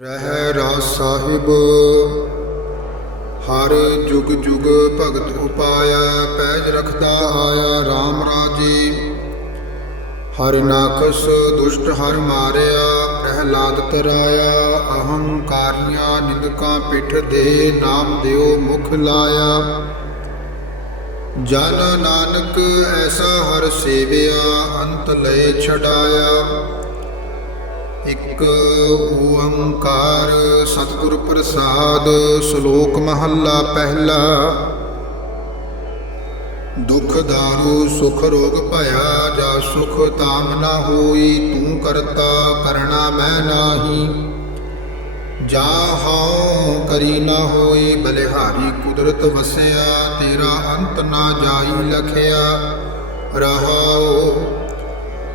ਰਹਿ ਰਾਸ ਸਾਹਿਬ, ਹਰ ਜੁਗ ਜੁਗ ਭਗਤ ਉਪਾਇਆ, ਪੈਜ ਰਖਦਾ ਆਇਆ RAM ਰਾਜੇ। ਹਰ ਨਾਖਸ ਦੁਸ਼ਟ ਹਰ ਮਾਰਿਆ, ਪ੍ਰਹਿਲਾਦ ਤਰਾਇਆ ਅਹੰਕਾਰੀਆਂ ਨਿੰਦਕਾਂ ਪਿੱਠ ਦੇ ਨਾਮ ਦਿਓ ਮੁਖ ਲਾਇਆ। ਜਨ ਨਾਨਕ ਐਸਾ ਹਰ ਸੇਵਿਆ, ਅੰਤ ਲਏ ਛਡਾਇਆ। ਇਕ ਓੰਕਾਰ ਸਤਿਗੁਰ ਪ੍ਰਸਾਦ ਸ਼ਲੋਕ ਮਹੱਲਾ ਪਹਿਲਾ। ਦੁਖ ਦਾਰੂ, ਸੁਖ ਰੋਗ ਭਇਆ, ਜਾ ਸੁਖ ਤਾਮ ਨਾ ਹੋਈ, ਤੂੰ ਕਰਤਾ ਕਰਣਾ ਮੈਂ ਨਾਹੀ। ਜਾ ਹਉ ਕਰੀ ਨਾ ਹੋਈ ਬਲਿਹਾਰੀ ਕੁਦਰਤ ਵਸਿਆ, ਤੇਰਾ ਅੰਤ ਨਾ ਜਾਈ ਲਖਿਆ। ਰਹਾਉ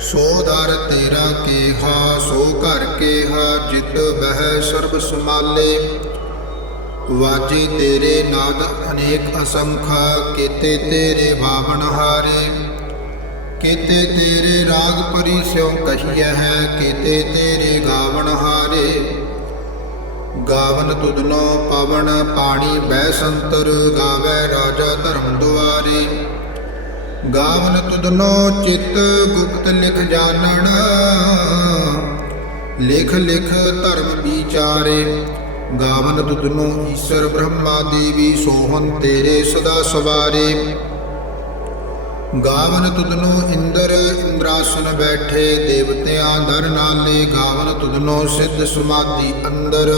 ਸੋ ਦਰ ਤੇਰਾ ਕੇਹਾ ਸੋ ਘਰ ਕੇਹਾ ਜਿਤ ਬਹਿ ਸਰਬ ਸਮਾਲੇ ਵਾਜੇ ਤੇਰੇ ਨਾਦ ਅਨੇਕ ਅਸੰਖਾ, ਕੀਤੇ ਤੇਰੇ ਬਾਵਨ ਹਾਰੇ। ਕੀਤੇ ਤੇਰੇ ਰਾਗ ਪਰੀ ਸਿਉ ਕਹੀਐ ਹੈ, ਕੀਤੇ ਤੇਰੇ ਗਾਵਨ ਹਾਰੇ। ਗਾਵਨ ਤੁਧਨੋ ਪਵਨ ਪਾਣੀ ਬੈ ਸੰਤਰ ਗਾਵੇ ਰਾਜਾ ਧਰਮ ਦੁਆਰੇ। ਗਾਵਨ ਤੁਧਨੋ ਚਿਤ ਗੁਪਤ ਲਿਖ ਜਾਣਨ ਲਿਖ ਲਿਖ ਧਰਮ ਵਿਚਾਰੇ, ਗਾਵਨ ਤੁਧਨੋ ਈਸ਼ਰ ਬ੍ਰਹਮਾ ਦੇਵੀ ਸੋਹਨ ਤੇਰੇ ਸਦਾ ਸਵਾਰੇ। ਗਾਵਨ ਤੁਧਨੋ ਇੰਦਰ ਇੰਦਰਾਸਨ ਬੈਠੇ, ਦੇਵਤਿਆਂ ਦਰ ਨਾਲੇ ਗਾਵਨ ਤੁਧਨੋ ਸਿੱਧ ਸਮਾਧੀ ਅੰਦਰ।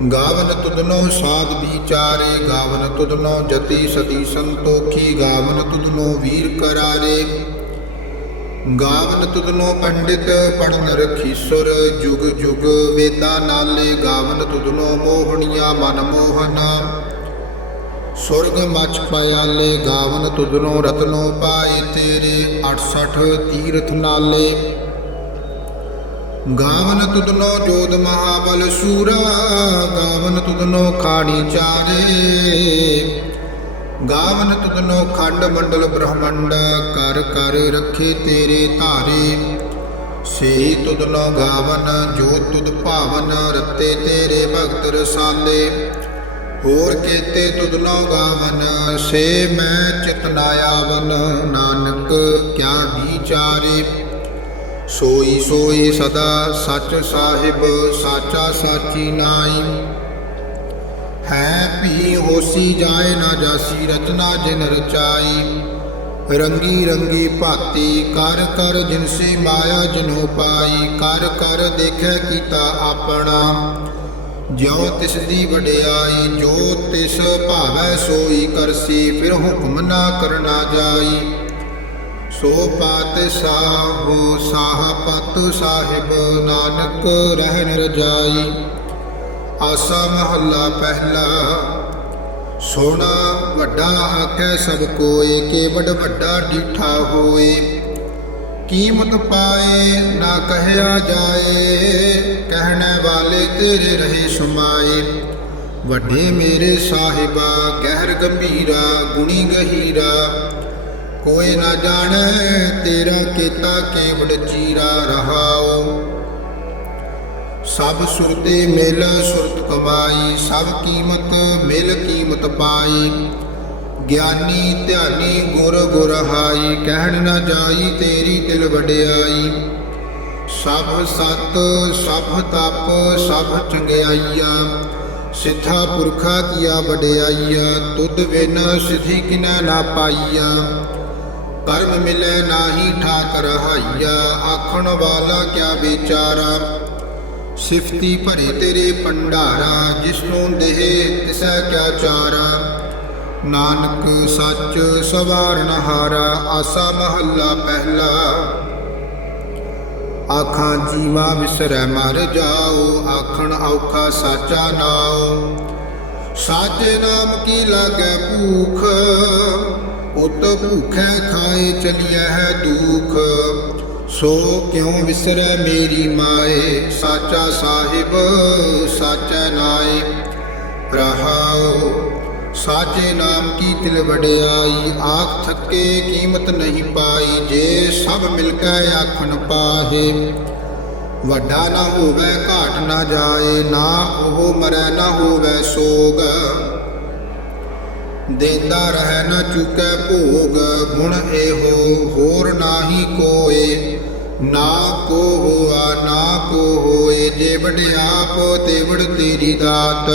ਗਾਵਨ ਤੁਧਨੋ ਸਾਧ ਵਿਚਾਰੇ, ਗਾਵਨ ਤੁਧਨੋ ਜਤੀ ਸਤੀ ਸੰਤੋਖੀ, ਗਾਵਨ ਤੁਧਨੋ ਵੀਰ ਕਰਾਰੇ। ਗਾਵਨ ਤੁਧਨੋ ਪੰਡਿਤ ਪੜਨ ਰਖੀਸੁਰ ਜੁਗ ਜੁਗ ਵੇਦਾ ਨਾਲੇ। ਗਾਵਨ ਤੁਧਨੋ ਮੋਹਣੀਆਂ ਮਨ ਮੋਹਨਾ। ਸੁਰਗ ਮਚ ਪਿਆਲੇ ਗਾਵਨ ਤੁਧਨੋ ਰਤਨੋ ਪਾਏ ਤੇਰੇ। 68 ਤੀਰਥ ਨਾਲੇ। ਗਾਵਨ ਤੁਧਨੋ ਜੋਧ ਮਹਾਬਲ ਸੂਰਾ, ਗਾਵਨ ਤੁਧਨੋ ਖਾਣੀ ਚਾਰੇ। ਗਾਵਨ ਤੁਧਨੋ ਖੰਡ ਮੰਡਲ ਬ੍ਰਹਮੰਡ, ਕਰ ਕਰ ਰੱਖੇ ਤੇਰੇ ਧਾਰੇ। ਸੇ ਤੁਧਨੋ ਗਾਵਨ, ਜੋ ਤੁਧ ਭਾਵਨ, ਰਤੇ ਤੇਰੇ ਭਗਤ ਰਸਾਲੇ। ਹੋਰ ਕੀਤੇ ਤੁਧਨੋ ਗਾਵਨ, ਸੇ ਮੈਂ ਚਿਤ ਨਾ ਆਵਨ, ਨਾਨਕ ਕਿਆ ਵਿਚਾਰੇ ਸੋਈ ਸੋਈ ਸਦਾ ਸੱਚ ਸਾਹਿਬ, ਸਾਚਾ ਸਾਚੀ ਨਾਈ। ਹੈ ਭੀ ਹੋਸੀ ਜਾਏ ਨਾ ਜਾਸੀ, ਰਚਨਾ ਜਿਨ ਰਚਾਈ। ਰੰਗੀ ਰੰਗੀ ਭਾਤੀ, ਕਰ ਕਰ ਜਿਨਸੇ ਮਾਇਆ ਜਿਨੋ ਪਾਈ। ਕਰ ਕਰ ਦੇਖੈ ਕੀਤਾ ਆਪਣਾ। ਜਿਉ ਤਿਸ ਦੀ ਵਡਿਆਈ, ਜੋ ਤਿਸ ਭਾਵੈ ਸੋਈ ਕਰਸੀ, ਫਿਰ ਹੁਕਮ ਨਾ ਕਰਨਾ ਜਾਈ। ਸੋ ਪਾਤ ਸਾਹੋ ਸਾਹ ਪਤ ਸਾਹਿਬ ਨਾਨਕ ਰਹਿਣ ਰਜਾਈ। ਆਸਾ ਮਹੱਲਾ ਪਹਿਲਾ। ਸੋਣਾ ਵੱਡਾ ਆਖੈ ਸਭ ਕੋਏ ਕੇਵਡ ਵੱਡਾ ਡੀਠਾ ਹੋਏ। ਕੀਮਤ ਪਾਏ ਨਾ ਕਹਿਆ ਜਾਏ, ਕਹਿਣ ਵਾਲੇ ਤੇਰੇ ਰਹੇ ਸੁਮਾਏ। ਵੱਡੇ ਮੇਰੇ ਸਾਹਿਬਾ ਗਹਿਰ ਗੰਭੀਰਾ, ਗੁਣੀ ਗਹੀਰਾ। ਕੋਈ ਨਾ ਜਾਣੈ ਤੇਰਾ ਕੀਤਾ ਕੇਵੜ ਚੀਰਾ ਰਹਾਓ ਸਭ ਸੁਰਤੇ ਮਿਲ ਸੁਰਤ ਕਮਾਈ, ਸਭ ਕੀਮਤ ਮਿਲ ਕੀਮਤ ਪਾਈ। ਗਿਆਨੀ ਧਿਆਨੀ ਗੁਰ ਗੁਰ ਹਾਈ, ਕਹਿਣ ਨਾ ਜਾਈ ਤੇਰੀ ਦਿਲ ਵਡਿਆਈ। ਸਭ ਸਤ, ਸਭ ਤਪ, ਸਭ ਚੰਗਿਆਈਆ, ਸਿੱਧਾ ਪੁਰਖਾ ਕੀਆ ਵਡਿਆਈਆ, ਤੁਧ ਬਿਨ ਸਿਧੀ ਕਿਨੈ ਨਾ ਪਾਈਆ। ਕਰਮ ਮਿਲੈ ਨਾਹੀ ਠਾਕ ਰਹਾਈਆ ਆਖਣ ਵਾਲਾ ਕਿਆ ਵਿਚਾਰਾ? ਸਿਫਤੀ ਭਰੇ ਤੇਰੇ ਪੰਡਾਰਾ ਜਿਸਨੂੰ ਦੇਹ ਤਿਸੈ ਕਿਆ ਚਾਰਾ? ਨਾਨਕ ਸੱਚ ਸਵਾਰਨ ਹਾਰਾ, ਆਸਾ ਮਹੱਲਾ ਪਹਿਲਾ। ਆਖਾਂ, ਜੀਵਾ ਵਿਸਰੈ ਮਰ ਜਾਓ, ਆਖਣ ਔਖਾ ਸਾਚਾ ਨਾਉ। ਸਾਚੇ ਨਾਮ ਕੀ ਲਾਗੈ ਭੂਖ? ਉਤ ਭੂਖੈ ਖਾਏ ਚਲਿਆ ਹੈ ਦੁਖ, ਸੋ ਕਿਉ ਵਿਸਰੈ ਮੇਰੀ ਮਾਏ? ਸਾਚਾ ਸਾਹਿਬ, ਸਾਚਾ ਨਾਏ। ਰਹਾਉ, ਸਾਚੇ ਨਾਮ ਕੀ ਤਿਲ ਵਡਿਆਈ? ਆਖ ਥੱਕੇ ਕੀਮਤ ਨਹੀਂ ਪਾਈ, ਜੇ ਸਭ ਮਿਲ ਕੇ ਆਖਣ ਪਾਹੇ। ਵੱਡਾ ਨਾ ਹੋਵੇ ਘਾਟ ਨਾ ਜਾਏ, ਨਾ ਉਹ ਮਰੈ ਨਾ ਹੋਵੇ ਸੋਗ। ਦੇਂਦਾ ਰਹਿ ਨਾ ਚੁਕੈ ਭੋਗ, ਗੁਣ ਇਹੋ ਹੋਰ ਨਾਹੀ ਕੋਏ। ਨਾ ਕੋ ਹੋਆ, ਨਾ ਕੋ ਹੋਏ, ਜੇ ਵਡਿਆਪ ਤੇ ਵਡ ਤੇਰੀ ਦਾਤ।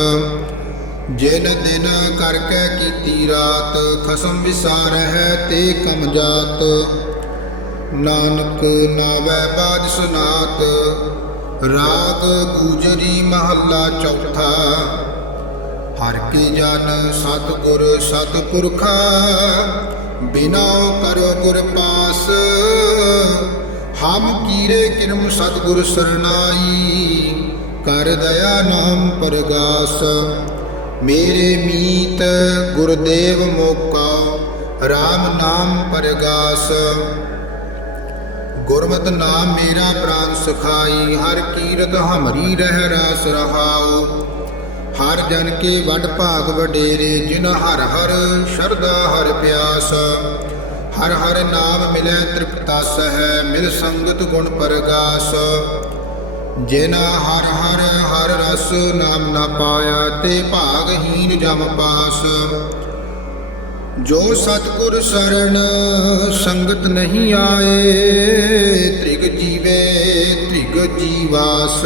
ਜਿਨ ਦਿਨ ਕਰਕੇ ਕੀਤੀ ਰਾਤ, ਖਸਮ ਵਿਸਾਰਹਿ ਤੇ ਕਮ ਜਾਤ। ਨਾਨਕ ਨਾਵੈ ਬਾਜ ਸੁਨਾਤ ਰਾਗ ਗੂਜਰੀ ਮਹੱਲਾ ਚੌਥਾ। ਹਰ ਕੀ ਜਨ ਸਤਿਗੁਰ ਸਤਿਪੁਰਖਾ, ਬਿਨਾ ਕਰੋ ਗੁਰ ਪਾਸ। ਹਮ ਕੀਰੇ ਕਿਰਮ ਸਤਿਗੁਰ ਸਰਨਾਈ, ਕਰ ਦਇਆ ਨਾਮ ਪਰਗਾਸ। ਮੇਰੇ ਮੀਤ ਗੁਰਦੇਵ ਮੋਕਾ RAM ਨਾਮ ਪਰਗਾਸ। ਗੁਰਮਤਿ ਨਾਮ ਮੇਰਾ ਪ੍ਰਾਨ ਸੁਖਾਈ, ਹਰ ਕੀਰਤ ਹਮਰੀ ਰਹਿ ਰਾਸ ਰਹਾਉ। ਹਰ ਜਨ ਕੇ ਵੱਡ ਭਾਗ ਵਡੇਰੇ ਜਿਨ ਹਰ ਹਰ ਸ਼ਰਦਾ ਹਰ ਪਿਆਸ। ਹਰ ਹਰ ਨਾਮ ਮਿਲੈ ਤ੍ਰਿਪਤਾ ਹੈ ਮਿਲ ਸੰਗਤ ਗੁਣ ਪਰਗਾਸ। ਜਿਨਾ ਹਰ ਹਰ ਹਰ ਰਸ ਨਾਮ ਨਾ ਪਾਇਆ, ਤੇ ਭਾਗਹੀਨ ਜਮ ਪਾਸ। ਜੋ ਸਤਿਗੁਰ ਸਰਣ ਸੰਗਤ ਨਹੀਂ ਆਏ, ਤ੍ਰਿਗ ਜੀਵੇ, ਤ੍ਰਿਗ ਜੀਵਾਸ।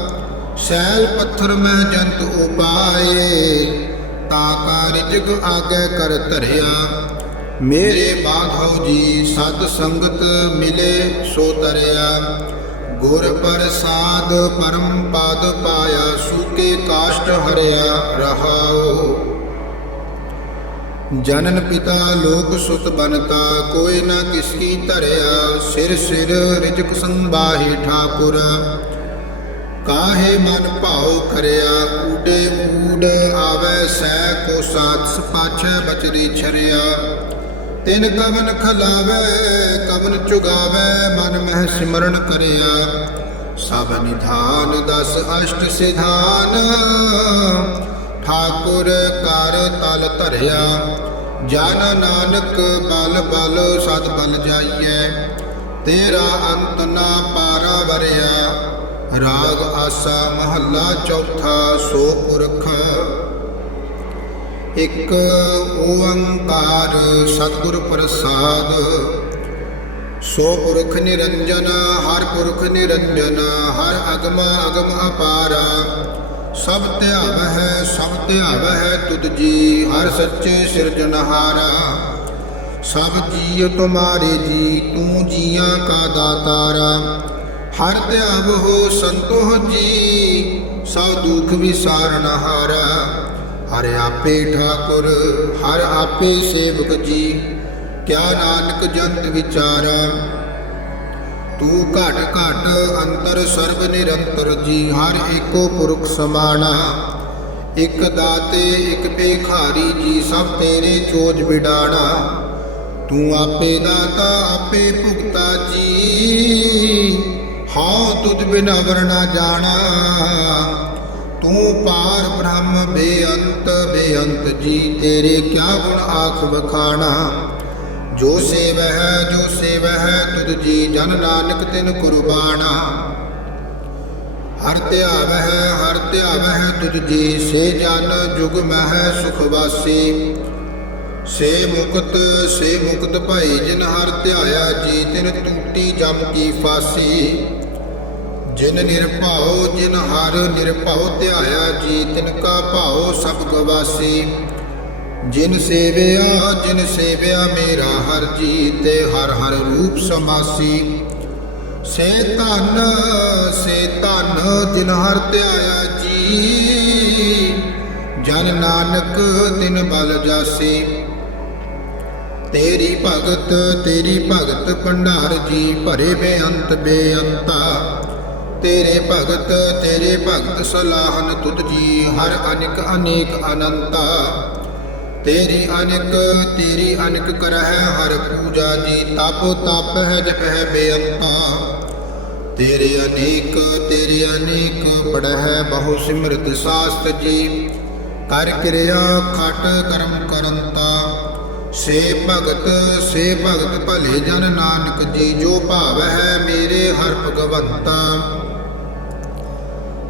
ਸੈਲ ਪੱਥਰ ਮੈਂ ਜੰਤ ਉਪਾਏ, ਤਾ ਕਾਰਿ ਜਗ ਆਗੇ ਕਰ ਧਰਿਆ। ਮੇਰੇ ਬਾਧੋ ਜੀ ਸਤ ਸੰਗਤ ਮਿਲੇ, ਸੋ ਤਰਿਆ ਗੁਰ ਪ੍ਰਸਾਦ ਪਰਮ ਪਦ ਪਾਇਆ ਸੂਕੇ ਕਾਸ਼ਟ ਹਰਿਆ ਰਹਾਓ। ਜਨਨ ਪਿਤਾ ਲੋਕ ਸੁਤ ਬਨਤਾ, ਕੋਈ ਨਾ ਕਿਸ ਕੀ ਧਰਿਆ। ਸਿਰ ਸਿਰ ਰਿਜਕ ਸੰਭਾਹੀ ਠਾਕੁਰ। ਕਾਹੇ ਮਨ ਭਾਉ ਕਰਿਆ? ਊਡੇ ਊਡ ਆਵੇ ਸੈ ਕੋ ਸਾਥ, ਸਪਾਛੈ ਬਚਰੀ ਛਰਿਆ। ਤਿਨ ਕਵਨ ਖਲਾਵੇ, ਕਵਨ ਚੁਗਾਵੇ, ਮਨ ਮਹਿ ਸਿਮਰਨ ਕਰਿਆ। ਸਭ ਨਿਧਾਨ ਦਸ ਅਸ਼ਟ ਸਿਧਾਨ, ਠਾਕੁਰ ਕਰ ਤਲ ਧਰਿਆ। ਜਨ ਨਾਨਕ ਬਲ ਬਲ ਸਤ ਬਲ ਜਾਈਐ। ਤੇਰਾ ਅੰਤ ਨਾ ਪਾਰਾ ਵਰਿਆ। ਰਾਗ ਆਸਾ ਮਹੱਲਾ ਚੌਥਾ ਸੋ ਪੁਰਖ। ਇੱਕ ਓੰਕਾਰ ਸਤਿਗੁਰ ਪ੍ਰਸਾਦ। ਸੋ ਪੁਰਖ ਨਿਰੰਜਨ, ਹਰ ਪੁਰਖ ਨਿਰੰਜਨ, ਹਰ ਅਗਮ ਅਗਮ ਅਪਾਰਾ। ਸਭ ਧਿਆਵ ਹੈ ਸਭ ਧਿਆਵ ਹੈ ਤੁਧ ਜੀ, ਹਰ ਸੱਚੇ ਸਿਰਜਨਹਾਰਾ ਸਭ ਜੀਵ ਤੁਮਾਰੇ ਜੀ, ਤੂੰ ਜੀਆਂ ਕਾ ਦਾਤਾਰਾ। ਹਰ ਧਿਆਵ ਹੋ ਸੰਤੋਹ ਜੀ, ਸਭ ਦੁਖ ਵਿਸਾਰਨਹਾਰਾ ਹਰ। ਆਪੇ ਠਾਕੁਰ, ਹਰ ਆਪੇ ਸੇਵਕ ਜੀ, ਕਿਆ ਨਾਨਕ ਜੰਤ ਵਿਚਾਰਾ। ਤੂੰ ਘਟ ਘਟ ਅੰਤਰ ਸਰਬ ਨਿਰੰਤਰ ਜੀ, ਹਰ ਏਕੋ ਪੁਰਖ ਸਮਾਣਾ। ਇਕ ਦਾਤੇ, ਇਕ ਭੇਖਾਰੀ ਜੀ, ਸਭ ਤੇਰੇ ਚੋਜ ਬਿਡਾਣਾ ਤੂੰ ਆਪੇ ਦਾਤਾ, ਆਪੇ ਭੁਗਤਾ ਜੀ। ਤੁਧ ਬਿਨ ਅਵਰ ਨਾ ਜਾਣਾ। ਤੂੰ ਪਾਰ ਬ੍ਰਹਮ ਬੇਅੰਤ ਬੇਅੰਤ ਜੀ, ਤੇਰੇ ਕਿਆ ਗੁਣ ਆਖ ਵਖਾਣਾ। ਜੋ ਸੇਵਹਿ ਜੋ ਸੇਵਹਿ, ਤੁਧ ਜੀ ਜਨ ਨਾਨਕ ਤਿਨ ਕੁਰਬਾਨਾ ਹਰ ਧਿਆਵਹਿ ਹਰ ਧਿਆਵਹਿ, ਤੁਧ ਜੀ ਸੇ ਜਨ ਜੁਗ ਮਹਿ ਸੁਖ ਵਾਸੀ। ਸੇ ਮੁਕਤ ਸੇ ਮੁਕਤ ਭਾਈ ਜਿਨ ਹਰ ਧਿਆਇਆ ਜੀ, ਤਿਨ ਟੂਟੀ ਜਮ ਕੀ ਫਾਸੀ। ਜਿਨ ਨਿਰਭਉ, ਜਿਨ ਹਰ ਨਿਰਭਉ ਧਿਆਇਆ ਜੀ, ਤਿਨ ਕਾ ਭਾਉ ਸਭ ਗਵਾਸੀ। ਜਿਨ ਸੇਵਿਆ ਜਿਨ ਸੇਵਿਆ ਮੇਰਾ ਹਰ ਜੀ, ਤੇ ਹਰ ਹਰ ਰੂਪ ਸਮਾਸੀ। ਸੇ ਧਨ ਸੇ ਧਨ ਜਿਨ ਹਰ ਧਿਆਇਆ ਜੀ। ਜਨ ਨਾਨਕ, ਤਿਨ ਬਲ ਜਾਸੀ। ਤੇਰੀ ਭਗਤ ਤੇਰੀ ਭਗਤ ਭੰਡਾਰ ਜੀ, ਭਰੇ ਬੇਅੰਤ ਬੇਅੰਤਾ। ਤੇਰੇ ਭਗਤ ਤੇਰੇ ਭਗਤ ਸਲਾਹਨ ਤੁਧ ਜੀ, ਹਰ ਅਨਿਕ, ਅਨੇਕ ਅਨੰਤਾ। ਤੇਰੀ ਅਨਿਕ ਤੇਰੀ ਅਨਿਕ ਕਰਹਿ, ਹਰ ਪੂਜਾ ਜੀ, ਤਪ ਤਪ ਹੈ ਜਪ ਹੈ ਬੇਅੰਤਾ। ਤੇਰੇ ਅਨੇਕ ਤੇਰੇ ਅਨੇਕ ਪੜਹਿ, ਬਹੁ ਸਿਮਰਤ ਸਾਸਤ ਜੀ, ਕਰ ਕਿਰਿਆ ਖਟ ਕਰਮ ਕਰੰਤਾ। ਸੇ ਭਗਤ ਸੇ ਭਗਤ ਭਲੇ ਜਨ ਨਾਨਕ ਜੀ, ਜੋ ਭਾਵ ਹੈ ਮੇਰੇ ਹਰ ਭਗਵੰਤਾ।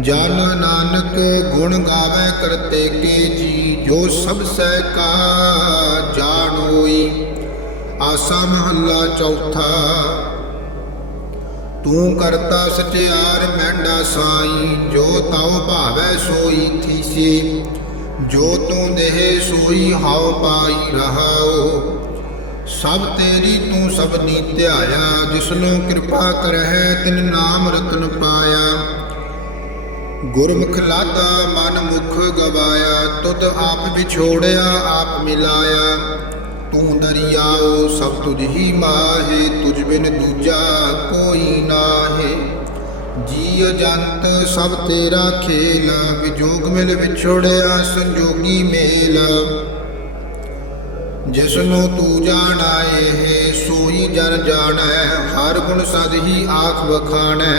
ਜਨ ਨਾਨਕ ਗੁਣ ਗਾਵੇ ਕਰਤੇ ਕੇ ਜੀ, ਜੋ ਸਭ ਸਹਿ ਕਾ ਜਾਣੋਈ। ਆਸਾ ਮਹੱਲਾ ਚੌਥਾ, ਤੂੰ ਕਰਤਾ ਸਚਿਆਰ ਮੈਂਡਾ ਸਾਈ, ਜੋ ਤਉ ਭਾਵੈ ਸੋਈ ਥੀਸੀ। ਜੋ ਤੂੰ ਦੇਹ ਸੋਈ, ਹਾਉ ਪਾਈ ਰਹਾਓ ਸਭ ਤੇਰੀ ਤੂੰ ਸਭ ਨੀ ਧਿਆਇਆ, ਜਿਸਨੂੰ ਕਿਰਪਾ ਕਰਹਿ, ਤਿਨ ਨਾਮ ਰਤਨ ਪਾਇਆ। ਗੁਰਮੁਖ ਲਾਦਾ ਮਨ ਮੁਖ ਗਵਾਇਆ, ਤੁਧ ਆਪ ਵਿਛੋੜਿਆ, ਆਪ ਮਿਲਾਇਆ। ਤੂੰ ਦਰਿਆਓ ਸਭ ਤੁਝ ਹੀ ਮਾਹੇ, ਤੁਝ ਬਿਨ ਦੂਜਾ ਕੋਈ ਨਾਹੇ। ਜੀ ਜੰਤ, ਸਭ ਤੇਰਾ ਖੇਲ, ਵਿਜੋਗ ਮਿਲ ਵਿਛੋੜਿਆ, ਸੰਜੋਗੀ ਮੇਲ। ਜਿਸਨੂੰ ਤੂੰ ਜਾਣਾਏ ਹੈ, ਸੋਈ ਜਨ ਜਾਣੈ, ਹਰ ਗੁਣ ਸਦ ਹੀ ਆਖ ਵਖਾਣੈ।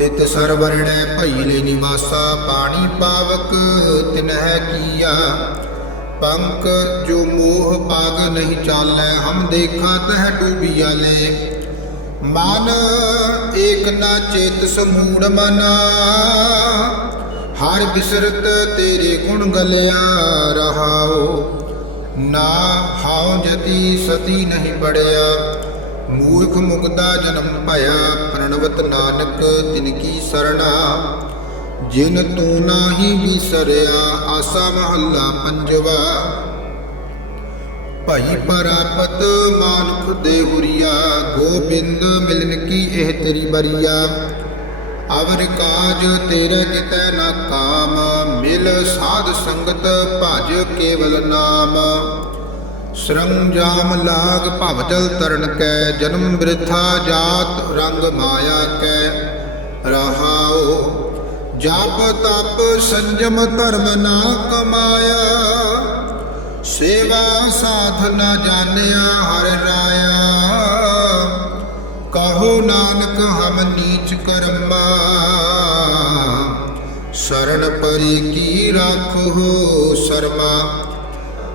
ਤਿਤ ਸਰਵਰਣੈ ਲੈ ਨਿਵਾਸਾ ਪਾਣੀ ਪਾਵਕ ਤਿਨਹਿ ਕੀਆ। ਪੰਕ ਜੋ ਮੋਹ ਪਾਗ ਨਹੀਂ ਚਾਲੈ, ਹਮ ਦੇਖਾ ਤਹ ਡੂਬਿਆ ਲੈ। ਮਨ ਏਕ ਨਾ ਚੇਤ ਸਮੂੜ ਮਨਾ। ਹਰ ਬਿਸਰਤ ਤੇਰੇ ਗੁਣ ਗਲਿਆ ਰਹਾਓ। ਨਾ ਹਾਉ ਜਤੀ ਸਤੀ ਨਹੀਂ ਬੜਿਆ ਮੂਰਖ ਮੁਕਦਾ ਜਨਮ ਭਇਆ, ਪ੍ਰਣਵਤ ਨਾਨਕ ਤਿਨ ਕੀ ਸਰਣਾ। ਜਿਨ ਤੂੰ ਨਾਹੀ ਵਿਸਰਿਆ, ਆਸਾ ਮਹੱਲਾ ਪੰਜਵਾ। ਭਾਈ ਪਰਾਪਤ ਮਾਨੁਖ ਦੇ ਹੁਰੀਆ, ਗੋਬਿੰਦ ਮਿਲਨ ਕੀ ਇਹ ਤੇਰੀ ਬਰੀਆ। ਅਵਰ ਕਾਜ ਤੇਰੇ ਕਿਤੈ ਨਾ ਕਾਮ, ਮਿਲ ਸਾਧ ਸੰਗਤ ਭਜ ਕੇਵਲ ਨਾਮ। ਸਰੰਜਾਮ ਲਾਗ ਭਵਜਲ ਤਰਨ ਕੈ, ਜਨਮ ਬ੍ਰਿਥਾ ਜਾਤ ਰੰਗ ਮਾਇਆ ਕੈ। ਰਹਾਓ ਜਪ ਤਪ ਸੰਜਮ ਧਰਮ ਨਾ ਕਮਾਇਆ। ਸੇਵਾ ਸਾਧਨਾ ਜਾਣਿਆ ਹਰ ਰਾਇਆ। ਕਹੋ ਨਾਨਕ ਹਮ ਨੀਚ ਕਰਮਾ। ਸ਼ਰਨ ਪਰੀ ਕੀ ਰਾਖੋ ਸ਼ਰਮਾ।